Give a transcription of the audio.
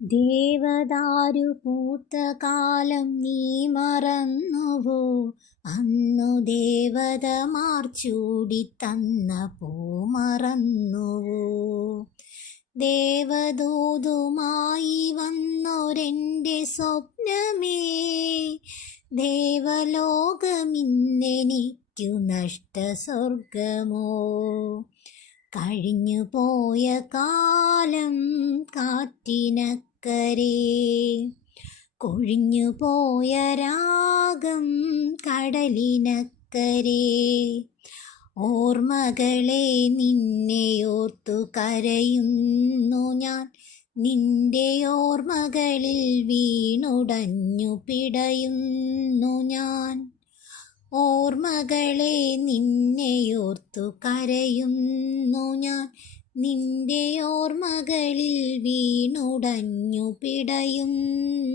ദേവദാരു പൂത്ത കാലം നീ മറന്നുവോ? അന്നു ദേവതമാർ ചൂടി തന്ന പൂ മറന്നുവോ? ദേവദൂതുമായി വന്നൊരെൻ്റെ സ്വപ്നമേ, ദേവലോകമിന്നെനിക്കു നഷ്ടസ്വർഗമോ? കഴിഞ്ഞു പോയ കാലം കാറ്റിനക്കരെ, കൊഴിഞ്ഞു പോയ രാഗം കടലിനക്കരെ. ഓർമ്മകളെ നിന്നെയോർത്തു കരയുന്നു ഞാൻ, നിന്റെ ഓർമ്മകളിൽ വീണുടഞ്ഞു പിടയുന്നു ഞാൻ. ഓർമ്മകളെ നിന്നെയോർത്തു കരയുന്നു ഞാൻ, നിന്റെ ഓർമ്മകളിൽ വീണുടഞ്ഞു പിടയുന്നു